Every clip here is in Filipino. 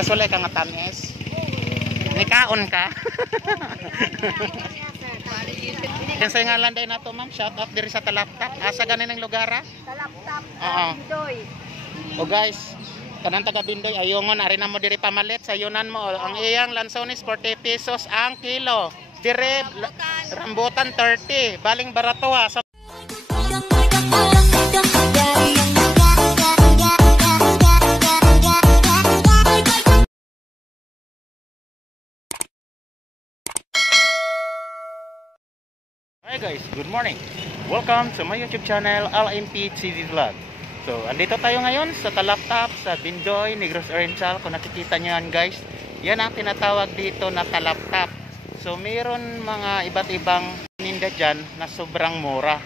Kasulay ka nga tamis. Nikaon ka. Kinsay nga landay na to ma'am, shout out diri sa Talaptap. Asa ganin ang lugar ha? Talaptap, Bindoy. O guys, kanang taga Bindoy, ayungon, ari na mo diri pamalit, sayunan mo. Ang iyang lansones, 40 pesos ang kilo. Dire, rambutan 30, baling barato ha. Hi guys, good morning. Welcome to my YouTube channel, LMP TV Vlog. So, andito tayo ngayon sa Talaptap, sa Bindoy, Negros Oriental. Kung nakikita nyo yan guys, yan ang tinatawag dito na Talaptap. So, mayroon mga iba't ibang paninda dyan na sobrang mura.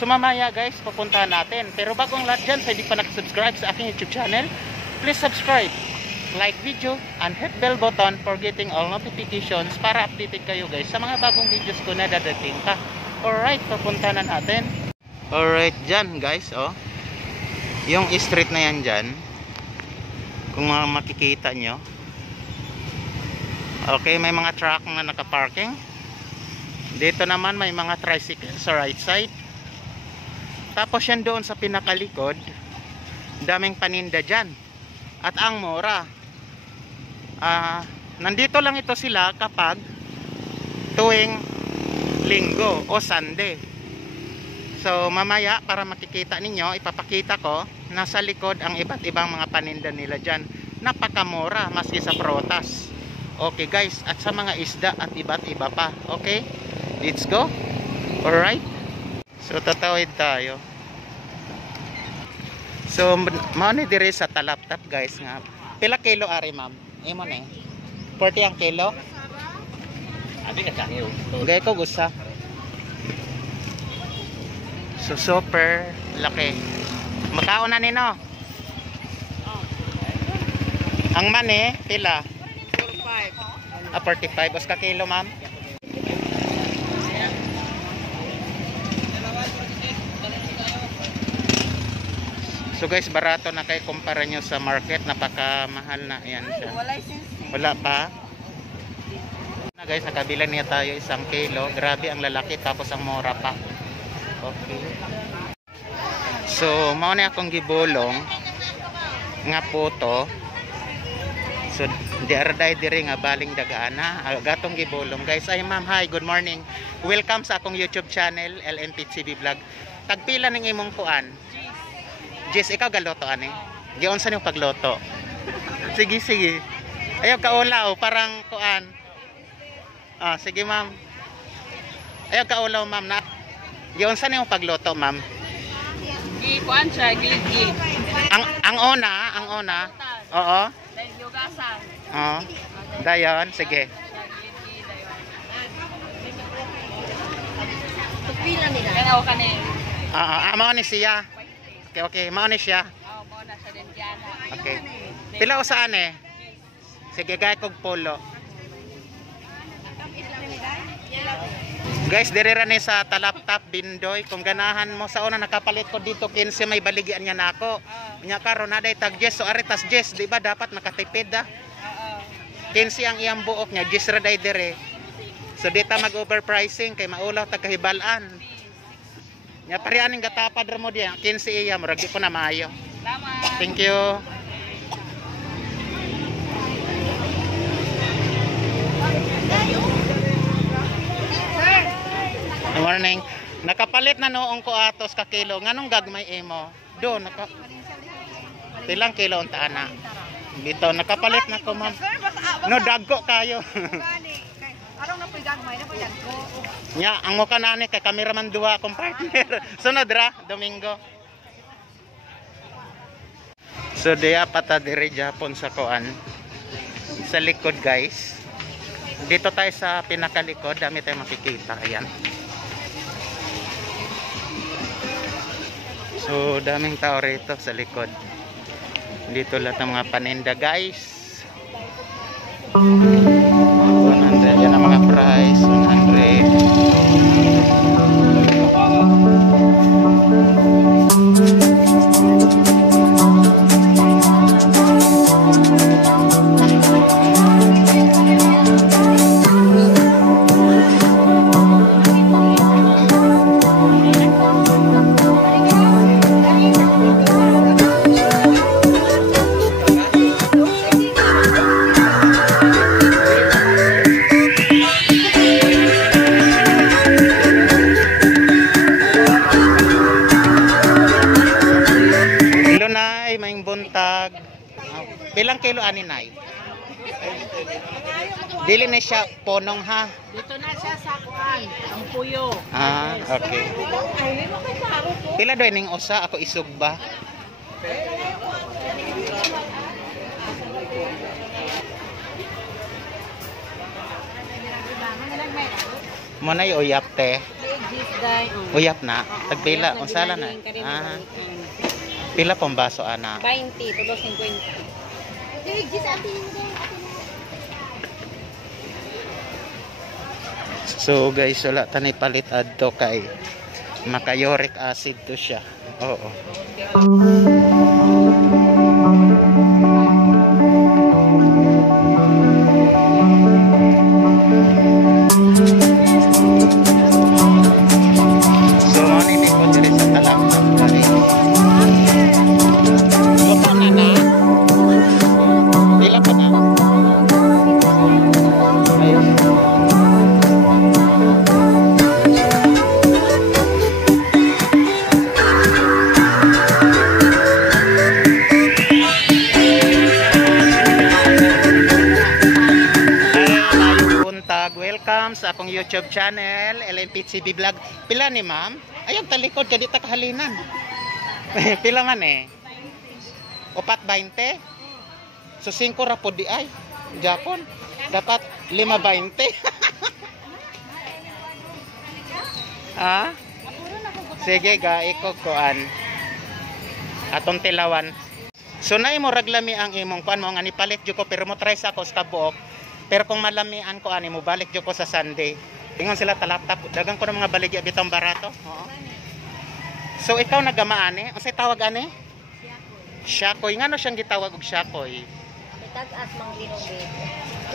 So, mamaya guys, pupuntahan natin. Pero bago ang lahat dyan, sa hindi pa nakasubscribe sa aking YouTube channel, please subscribe, like video, and hit bell button for getting all notifications para updated kayo guys sa mga bagong videos ko na dadating pa. Alright, pupuntahan na natin. Alright, dyan guys, oh. Yung street na yan dyan, kung makikita nyo. Okay, may mga truck na nakaparking. Dito naman may mga tricycle sa right side. Tapos yan doon sa pinakalikod, daming paninda dyan. At ang mura. Nandito lang ito sila kapag tuwing Linggo o Sunday. So mamaya para makikita ninyo, ipapakita ko nasa likod ang iba't ibang mga paninda nila dyan. Napakamura maski sa protas. Okay guys, at sa mga isda at iba't iba pa. Okay, let's go. Alright, so tatawid tayo. So mauni dire sa Talaptap guys nga. Pila kilo ari ma'am? Imo na 40 ang kilo. Abi ka tayo. Gay ko gusa. So super laki. Makaon na nino. Ang mani pila? 45. 45 os ka kilo ma'am. So guys, barato na kay kumpara nyo sa market, napakamahal na yan siya. Wala pa. Na guys, nakabilan niya tayo 1 kilo. Grabe ang lalaki tapos ang mura pa. Okay. So, mauna akong gibulong nga puto. So, di arday diri nga baling dagaana. Gatong gibulong. Guys, ay ma'am, hi, good morning. Welcome sa akong YouTube channel, LMP TV Vlog. Tagpila ning imong kuan? Jess, ikaw galoto ani? Giyon sa niyong pagloto. Sige, sige. Ayaw kaulaw, parang kuan. Sige ma'am. Ayaw kaulaw ma'am na. Giyon sa niyong pagloto ma'am. Kuan siya, gilid-gilid. Ang una. Oo. Dahil yugasan. Oo. Dayon, sige. Tupila nila. Kaya ako kanin. Mao ni siya. Okay, mao ni siya. Mao na sa Indiana. Okay. Pila o saan eh? Sige, gaya kog polo. Guys, dirira ni sa Talaptap, Bindoy. Kung ganahan mo sa una nakapalit ko dito 15 may baligyan niya nako. Nya karon na day tag 10 so aritas 10, di ba dapat makatipid da? 15 ang iyang buok niya, 10 ra day dire. So dita mag-overpricing kay maulaw tag kahibalan. Nya parianing gatapad ra mo diya, 15 iya murag di ko na maayo. Salamat. Thank you. Good morning. Nakapalit na noong ko atos ka kilo. Nganong gagmay imo? Do naka Pilang kilo unta ana? Bitaw nakapalit na ko ma'am. No dagko kayo. Arong na poy gagmay na poy dagko. Nya ang mo kanani kay cameraman duha akong partner. Sunod ra Domingo. So diya pata dire Japon sa kuan. Sa likod guys. Dito tayo sa pinakalikod, dami tayong makikita. Ayan. So daming tao rito sa likod. Dito lahat ng mga paninda guys. 100 yan ang mga price. 100. gani nay? Dili na siya ponong ha. Dito na siya sa kuan, ang puyo. Ah, okay. Pila doy ning usa ako isugba. Manay uyap te. Uyap na. Tagpila unsala na. Ah. Pila pong baso ana? 20 to 50. So guys, wala tanay palit adto kay maka-uric acid to siya. Oo. So ano ni ko diri sa talak guys. Luto na na. Pila pa na. Ayun. Welcome sa akong YouTube channel, LMPCB Vlog. Pila ni ma'am? Ayog talikod kadi ta kahalinan. Pila man eh? 4.20. So 5 ra pod di ay. Japon. Dapat 5.20. Ha? Sige ga iko kuan. Atong tilawan. So na imo raglami ang imong kuan mo nga nipalit jud ko pero mo try sa ako sa buok. Pero kung malamian ko ani mo balik jud ko sa Sunday. Tingon sila talaptap, dagang ko ng mga baligya bitong barato. Oo. So ikaw nagamaani, unsay tawag ani? Syakoy. Ngano siyang gitawag og syakoy? Itag-as mang linobid.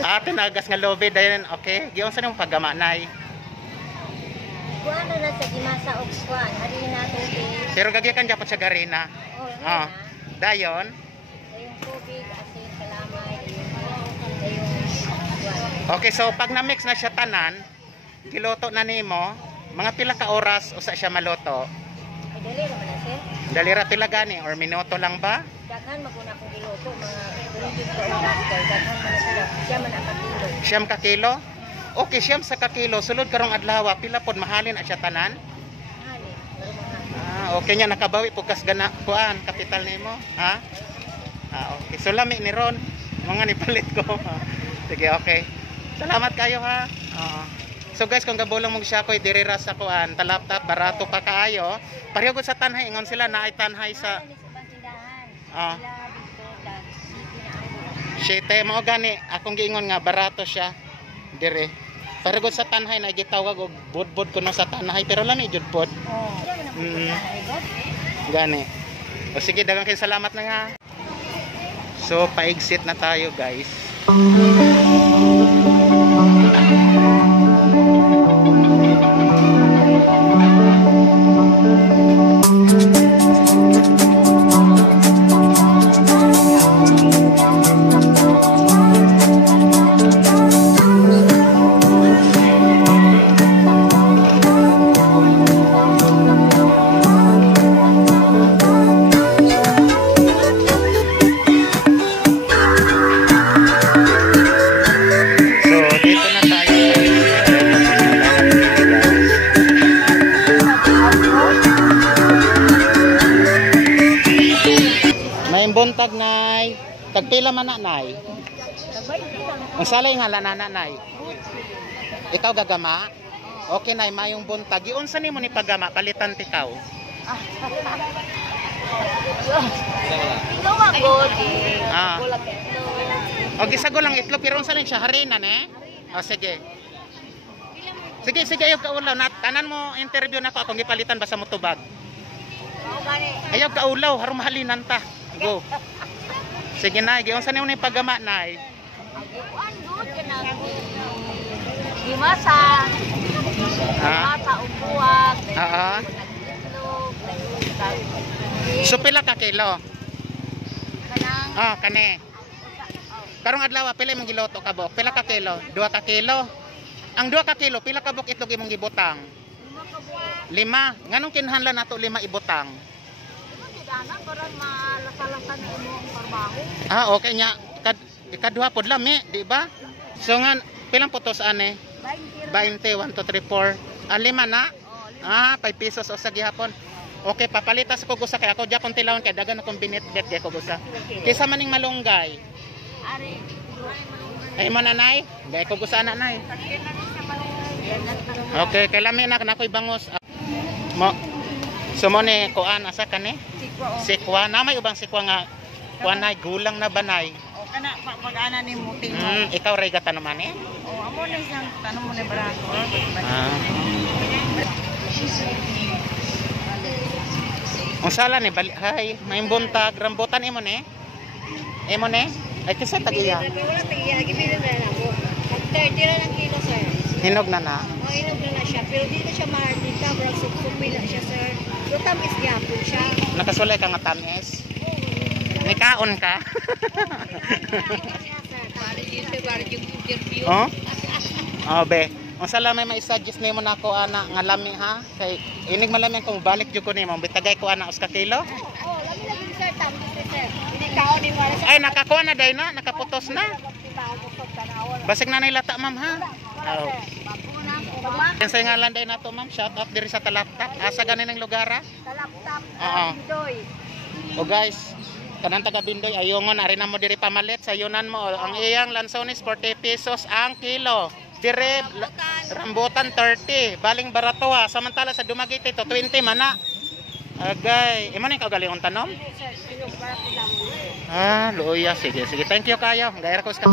Ah, tinagas nga lobe dayon. Okay. Giunsa nimo paggama nay? Kuan na sa gimasa og kuan, ari nato Pero gagyakan gyapon sa garina. Ah. Dayon. yung tubig, asin, kalamay, Okay, so pag na-mix na siya tanan, kiloto na nimo, mga pila ka oras usa siya maloto? ay dali naman na sir. Dali ra pila gani or minuto lang ba? Daghan maguna kong giloto, mga 20 ka oras kay daghan man na sila. Siya man ang kilo. Siyam ka kilo? Okay, siyam sa ka kilo. Sulod karong adlaw, pila pod mahalin at siya tanan? Hani, pero mga Ah, okay nya nakabawi pugkas gana kuan kapital nimo, ha? Ah, okay. So lami ni Ron, mga nipalit ko. Sige, okay. Salamat kayo ha. Oo. So guys, kung gabulong mong siya ko'y diri ra sa kuan, talaptap barato pa kaayo. Pareho gud sa tanhay ingon sila naay tanhay sa Ah. Siyete mao gani akong giingon nga barato siya dire. Pareho gud sa tanhay na gitawag og budbud kuno sa tanhay pero lami jud pod. Gani. O sige, daghang kay salamat na nga. So pa-exit na tayo guys. Buntag nay, tagpila man na nay. Ang salay nga lanana nay. Ikaw gagama? Okay nay, mayong buntag. Giunsa nimo ni pagama palitan tikaw? ikaw ako, Ah. bulak ito. O gisago lang itlog pero unsa lang siya harina ne? O sige. Sige ayo ka ulaw na tanan mo interview nako akong gipalitan ba sa motobag. Oo, gani. Ayaw ka ulaw harum mahalinan ta. Go. Sige nay, giunsa nimo ni pagama nay? Kuan good kana gimasa. Gimasa upuak. Oo. So pila ka kilo? Kanang Ah, kane. Karong adlaw pila imong giloto ka bok? Pila ka kilo? 2 ka kilo. Ang 2 ka kilo pila ka bok itlog imong gibutang? 5. Nganong kinahanglan nato 5 ibutang? dana para malasa-lasa na imong trabaho. Ah, okay nya. ikaduha pod lami, di ba? So nga pilang putos ane? 20, 1 2 3 4. Ang lima na? Ah, 5 pesos o sa gihapon. Okay, papalitas ko gusa kay ako Japon tilawon kay dagan akong binitbit kay ko gusa. Kaysa maning malunggay. Ari. Ay mo nanay, gay ko gusa na nay. Okay, kay lami na nakoy bangos. Mo. So mo ni kuan asa kani? Sikwa. Namay ubang sikwa nga kuanay gulang na banay. O kana pag-ana ni muting. Ikaw ray gata naman eh. O amo na isang tanong mo ni barato. Ang sala ni bali hay, may buntag rambutan imo ni. Imo ni? Ay kisa tagiya. Wala tagiya gibili na ako. At 30 ra lang kilo sir. Hinog na na. O inog na siya pero dito siya martita bro sukupi na siya sir. Pero tamis gyapon siya. Nakasulay ka nga tamis. Nikaon ka. Oh? Oh be. Ang sala may suggest nimo nako ana nga lami ha. Kay inig malami ko balik jud ko nimo bitagay ko ana uska kilo. Oh, lami sir tamis sir. Hindi kaon ni wala. Ay nakakuha na day na, nakaputos na. Basig na nilata ma'am ha. Oh. Yan sa ngalan day nato ma'am, shout out diri sa Talaptap. Asa ganin ang lugar ha? Talaptap. Oo. Bindoy. O guys, kanang taga Bindoy ayongon ari na mo diri pamalit sa yunan mo. Ang iyang lansones 40 pesos ang kilo. Dire rambutan 30, baling barato ha. Samantala sa Dumaguete ito 20 mana. Agay, imo ni kaugali ang tanom? Ah, luya. Sige, sige. Thank you kayo. Gaira ko sa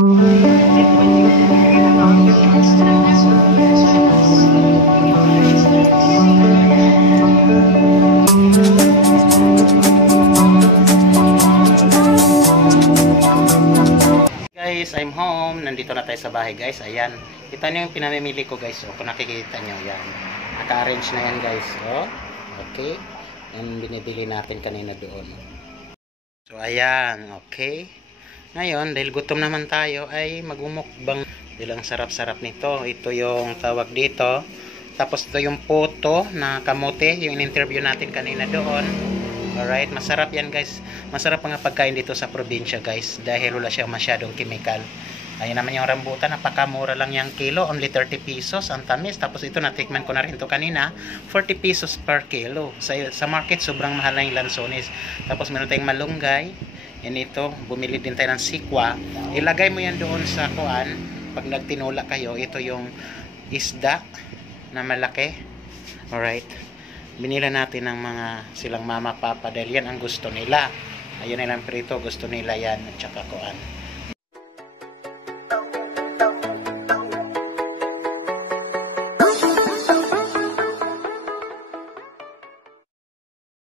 guys, I'm home. Nandito na tayo sa bahay guys. Ayan. Kita niyo yung pinamimili ko guys. So, kung nakikita niyo yan. Naka-arrange na yan guys. So, okay. Yung binibili natin kanina doon. So, ayan. Okay. Ngayon, dahil gutom naman tayo, ay magmumukbang. Bilang sarap-sarap nito. Ito yung tawag dito. Tapos ito yung puto na kamote. Yung in-interview natin kanina doon. Alright, masarap yan guys. Masarap mga pagkain dito sa probinsya guys. Dahil wala siyang masyadong chemical. Ayun naman yung rambutan, napakamura lang yung kilo, only 30 pesos ang tamis. Tapos ito natikman ko na rin to kanina, 40 pesos per kilo. Sa market sobrang mahal na yung lansones. Tapos meron tayong malunggay. Yan ito, bumili din tayo ng sikwa. Ilagay mo yan doon sa kuan. Pag nagtinula kayo, ito yung isda na malaki. Alright. Binila natin ng mga silang mama papa dahil yan ang gusto nila. Ayun nilang prito, gusto nila yan at saka kuan.